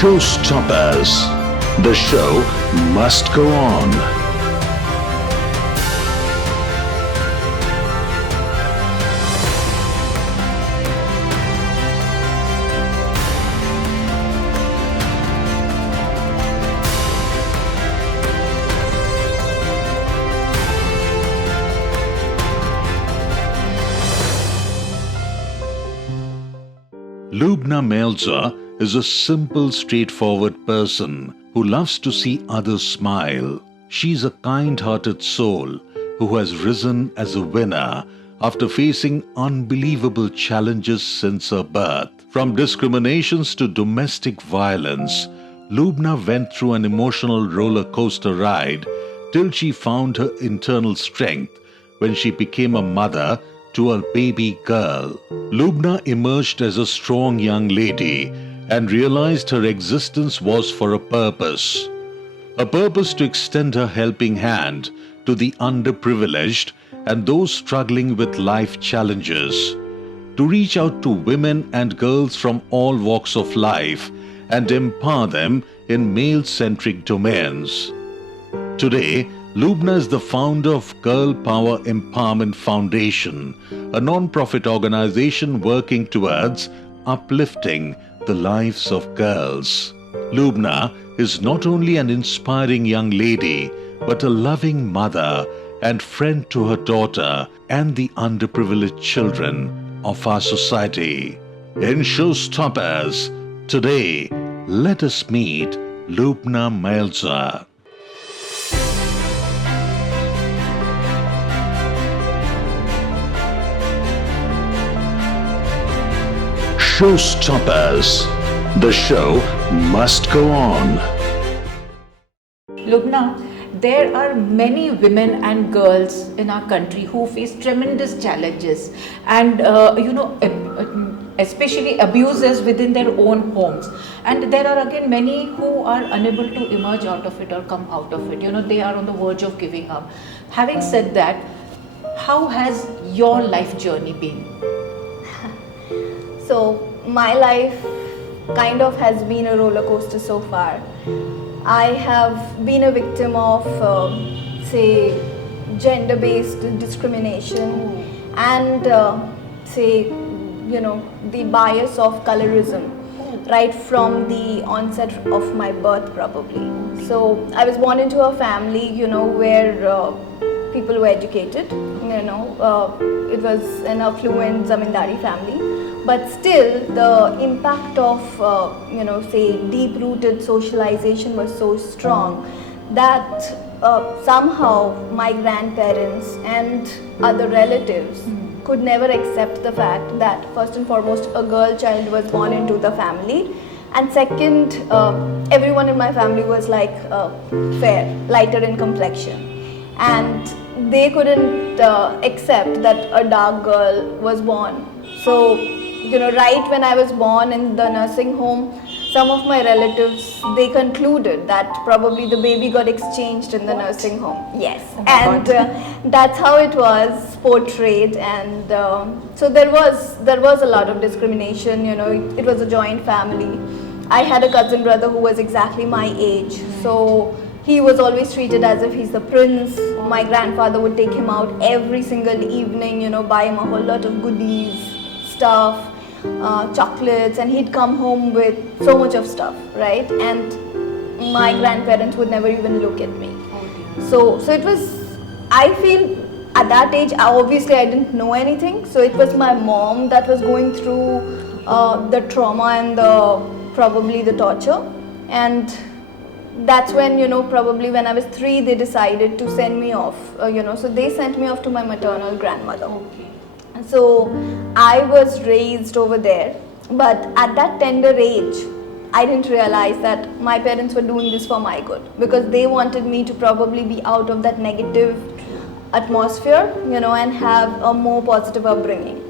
Showstoppers. The show must go on. Lubna Maelzer is a simple, straightforward person who loves to see others smile. She's a kind-hearted soul who has risen as a winner after facing unbelievable challenges since her birth. From discriminations to domestic violence, Lubna went through an emotional roller coaster ride till she found her internal strength when she became a mother to a baby girl. Lubna emerged as a strong young lady and realized her existence was for a purpose to extend her helping hand to the underprivileged and those struggling with life challenges, to reach out to women and girls from all walks of life and empower them in male-centric domains. Today, Lubna is the founder of Girl Power Empowerment Foundation, a non-profit organization working towards uplifting the lives of girls. Lubna is not only an inspiring young lady, but a loving mother and friend to her daughter and the underprivileged children of our society. In Showstoppers, today, let us meet Lubna Maelzer. Showstoppers. The show must go on. Lubna, there are many women and girls in our country who face tremendous challenges and especially abuses within their own homes, and there are again many who are unable to emerge out of it or come out of it. They are on the verge of giving up. Having said that, how has your life journey been? So my life kind of has been a roller coaster so far. I have been a victim of say gender-based discrimination and the bias of colorism right from the onset of my birth probably. So I was born into a family where people were educated, it was an affluent zamindari family. But still, the impact of, deep-rooted socialization was so strong that somehow my grandparents and other relatives could never accept the fact that, first and foremost, a girl child was born into the family, and second, everyone in my family was like fair, lighter in complexion, and they couldn't accept that a dark girl was born. So, right when I was born in the nursing home, some of my relatives, they concluded that probably the baby got exchanged in the nursing home. Yes, and that's how it was portrayed, and so there was a lot of discrimination. It was a joint family. I had a cousin brother who was exactly my age, so he was always treated as if he's the prince. My grandfather would take him out every single evening, buy him a whole lot of goodies, stuff, chocolates, and he'd come home with so much of stuff, right? And my grandparents would never even look at me. So it was, I feel at that age, obviously I didn't know anything, so it was my mom that was going through the trauma and probably the torture. And that's when, probably when I was 3, they decided to send me off, so they sent me off to my maternal grandmother. So I was raised over there, but at that tender age, I didn't realize that my parents were doing this for my good, because they wanted me to probably be out of that negative atmosphere, and have a more positive upbringing.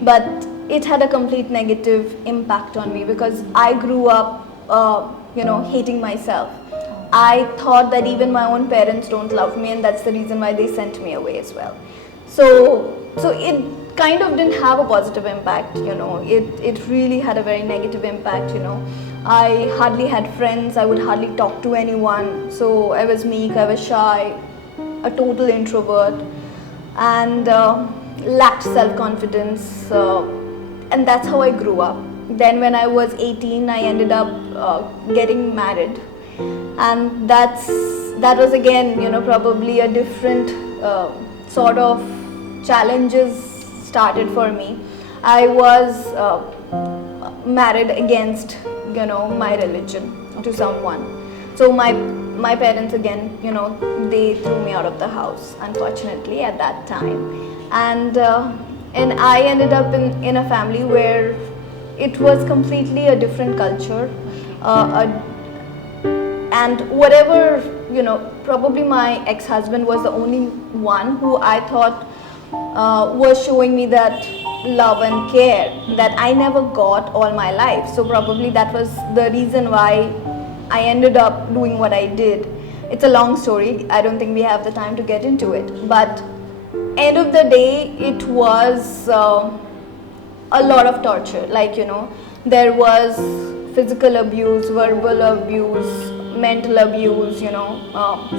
But it had a complete negative impact on me, because I grew up, hating myself. I thought that even my own parents don't love me, and that's the reason why they sent me away as well. So it kind of didn't have a positive impact, it really had a very negative impact, I hardly had friends, I would hardly talk to anyone. So I was meek, I was shy, a total introvert, and lacked self-confidence. And that's how I grew up. Then when I was 18, I ended up getting married, and that was again, probably a different sort of challenges started for me. I was married against, my religion to someone. So my parents again, they threw me out of the house, unfortunately, at that time. And I ended up in a family where it was completely a different culture. And whatever, probably my ex-husband was the only one who I thought was showing me that love and care that I never got all my life. So probably that was the reason why I ended up doing what I did. It's a long story. I don't think we have the time to get into it. But end of the day, it was a lot of torture. Like, there was physical abuse, verbal abuse, mental abuse,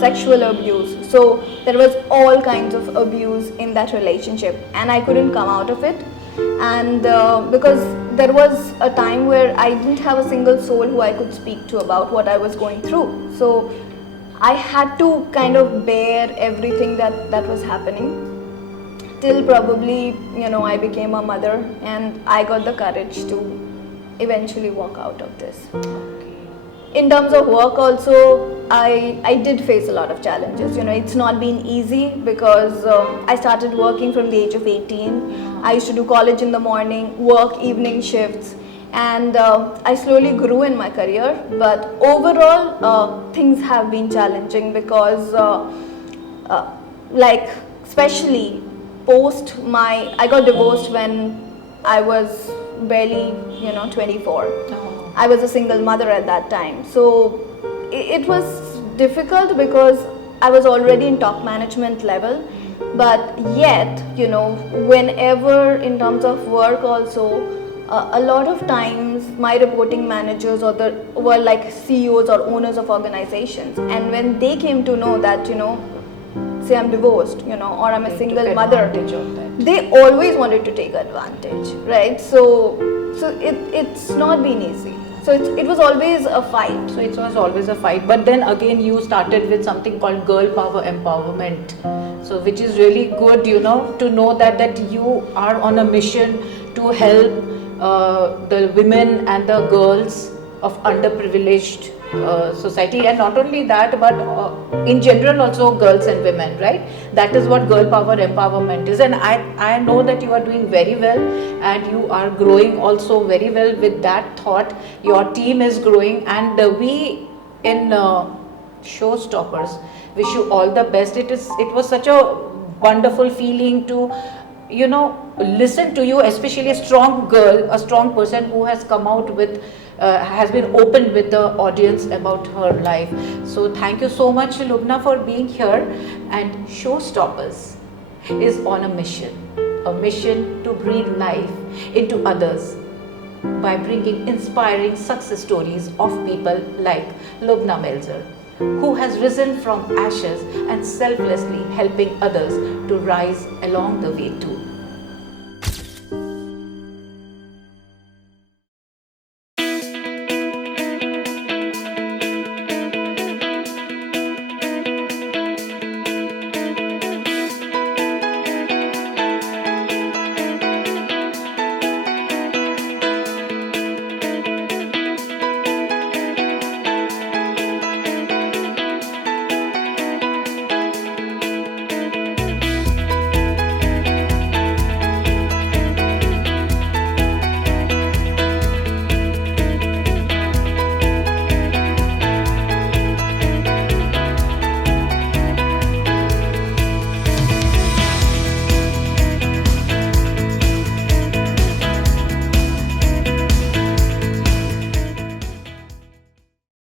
sexual abuse. So there was all kinds of abuse in that relationship, and I couldn't come out of it. And because there was a time where I didn't have a single soul who I could speak to about what I was going through. So I had to kind of bear everything that was happening till probably, I became a mother and I got the courage to eventually walk out of this. In terms of work also, I did face a lot of challenges. It's not been easy because I started working from the age of 18. I used to do college in the morning, work evening shifts, and I slowly grew in my career. But overall, things have been challenging because like especially I got divorced when I was barely 24. I was a single mother at that time, so it was difficult because I was already in top management level, but yet whenever in terms of work also, a lot of times my reporting managers were like CEOs or owners of organizations, and when they came to know that say I'm divorced or I'm a single mother, they always wanted to take advantage, right? So it's not been easy. So it was always a fight. So it was always a fight. But then again, you started with something called girl power empowerment. So which is really good, to know that you are on a mission to help the women and the girls of underprivileged society, and not only that, but in general also girls and women, right? That is what girl power empowerment is, and I know that you are doing very well, and you are growing also very well with that thought. Your team is growing, and we in Showstoppers wish you all the best. It was such a wonderful feeling to listen to you, especially a strong girl, a strong person who has come out with has been open with the audience about her life. So thank you so much, Lubna, for being here. And Showstoppers is on a mission to breathe life into others by bringing inspiring success stories of people like Lubna Maelzer, who has risen from ashes and selflessly helping others to rise along the way too.